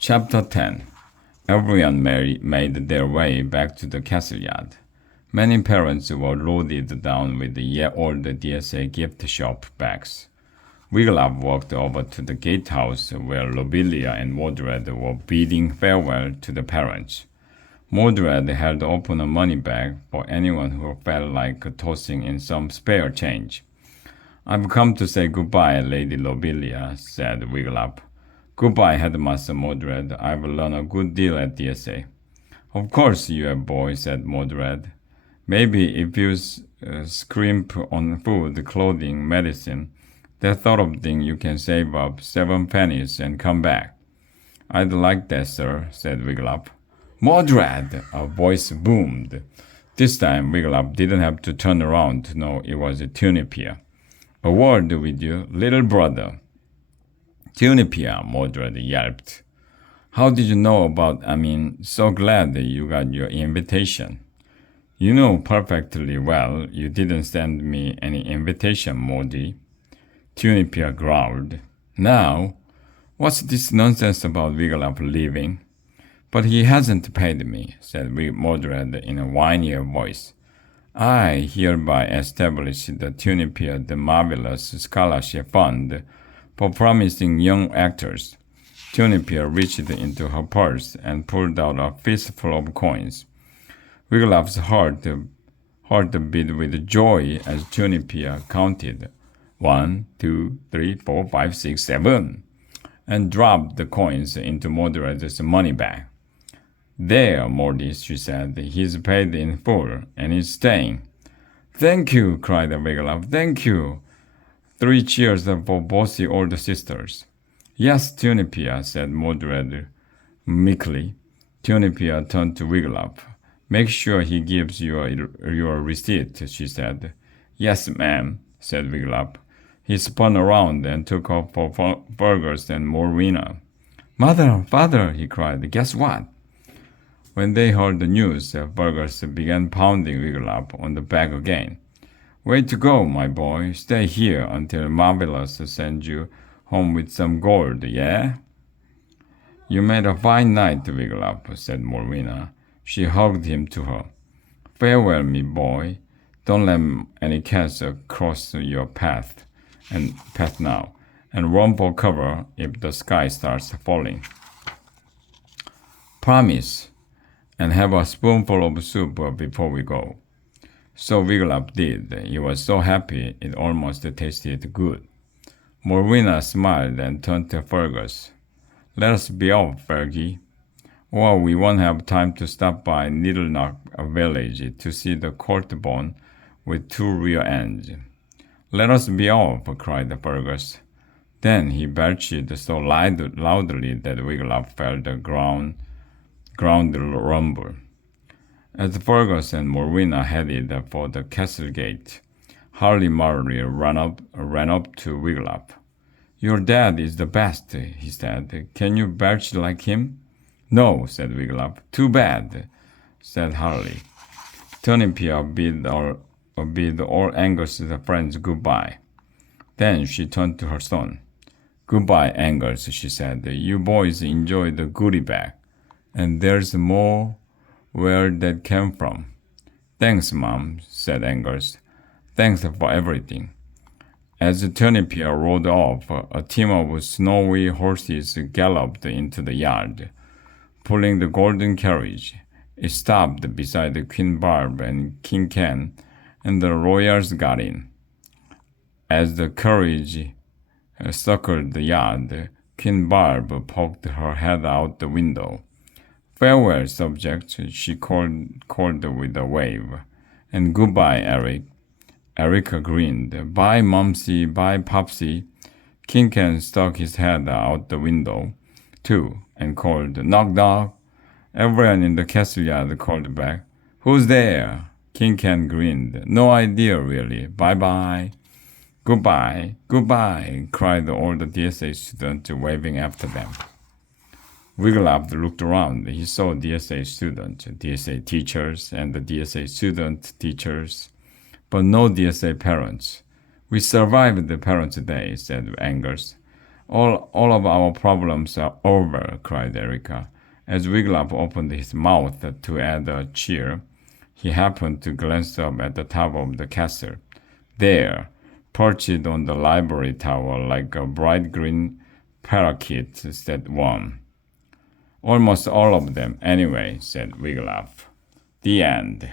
Chapter 10. Everyone made their way back to the castle yard. Many parents were loaded down with the year-old DSA gift shop bags. Wiglaf walked over to the gatehouse where Lobelia and Mordred were bidding farewell to the parents. Mordred held open a money bag for anyone who felt like tossing in some spare change. "I've come to say goodbye, Lady Lobelia," said Wiglaf. "Goodbye, Headmaster Mordred. I've learned a good deal at DSA. "Of course you have, boy," said Mordred. "Maybe if you scrimp on food, clothing, medicine, that sort of thing, you can save up 7 pennies and come back." "I'd like that, sir," said Wiglaf. "Mordred!" a voice boomed. This time Wiglaf didn't have to turn around to know it was Tunipia. "A word with you, little brother." "Tunipia," Mordred yelped. "How did you know about, so glad that you got your invitation." "You know perfectly well you didn't send me any invitation, Mordy," Tunipia growled. "Now, what's this nonsense about Wiglaf leaving?" "But he hasn't paid me," said Mordred in a whinier voice. "I hereby establish the Tunipia the Marvelous Scholarship Fund for promising young actors." Tunipia reached into her purse and pulled out a fistful of coins. Wiglaf's heart beat with joy as Tunipia counted 1, 2, 3, 4, 5, 6, 7, and dropped the coins into Mordred's money bag. "There, Morty," she said. "He's paid in full, and he's staying." "Thank you," cried Wiglaf. "Thank you." 3 cheers for bossy old sisters. "Yes, Tunipia," said Mordred meekly. Tunipia turned to Wiglaf. "Make sure he gives you your receipt," she said. "Yes, ma'am," said Wiglaf. He spun around and took off for Fergus and Morwenna. "Mother, father," he cried, "guess what?" When they heard the news, Fergus began pounding Wiglaf on the back again. "Way to go, my boy. Stay here until Marvelous sends you home with some gold, yeah?" "You made a fine night, Wiglaf," said Morwenna. She hugged him to her. "Farewell, me boy. Don't let any cats cross your path now, and run for cover if the sky starts falling. Promise, and have a spoonful of soup before we go." So Wiglaf did. He was so happy it almost tasted good. Morwenna smiled and turned to Fergus. "Let us be off, Fergie, or we won't have time to stop by Needleknock village to see the court bone with 2 rear ends." "Let us be off," cried Fergus. Then he belched so loudly that Wiglaf felt the ground rumble. As Fergus and Morwenna headed for the castle gate, Harley Marley ran up to Wiglaf. "Your dad is the best," he said. "Can you belch like him?" "No," said Wiglaf. "Too bad," said Harley. Tunipia bid all Angus' friends goodbye. Then she turned to her son. "Goodbye, Angus," she said. "You boys enjoy the goodie bag. And there's more where that came from." "Thanks, Mom," said Angus. "Thanks for everything." As Tunipia rode off, a team of snowy horses galloped into the yard, pulling the golden carriage. It stopped beside Queen Barb and King Ken, and the royals got in. As the carriage circled the yard, Queen Barb poked her head out the window. "Farewell, subjects," she called with a wave. "And goodbye, Eric." Eric grinned. "Bye, Mumsy. Bye, Popsy." King Ken stuck his head out the window, too, and called, "Knock, knock." Everyone in the castle yard called back, "Who's there?" King Ken grinned. "No idea, really. Bye-bye." "Goodbye, goodbye," cried all the DSA students, waving after them. Wiglaf looked around. He saw DSA students, DSA teachers, and the DSA student teachers, but no DSA parents. "We survived the Parents' Day," said Angus. All of our problems are over, cried Erica. As Wiglaf opened his mouth to add a cheer, he happened to glance up at the top of the castle. There, perched on the library tower like a bright green parakeet, sat Worm. Almost all of them, anyway, said Wiglaf. The end.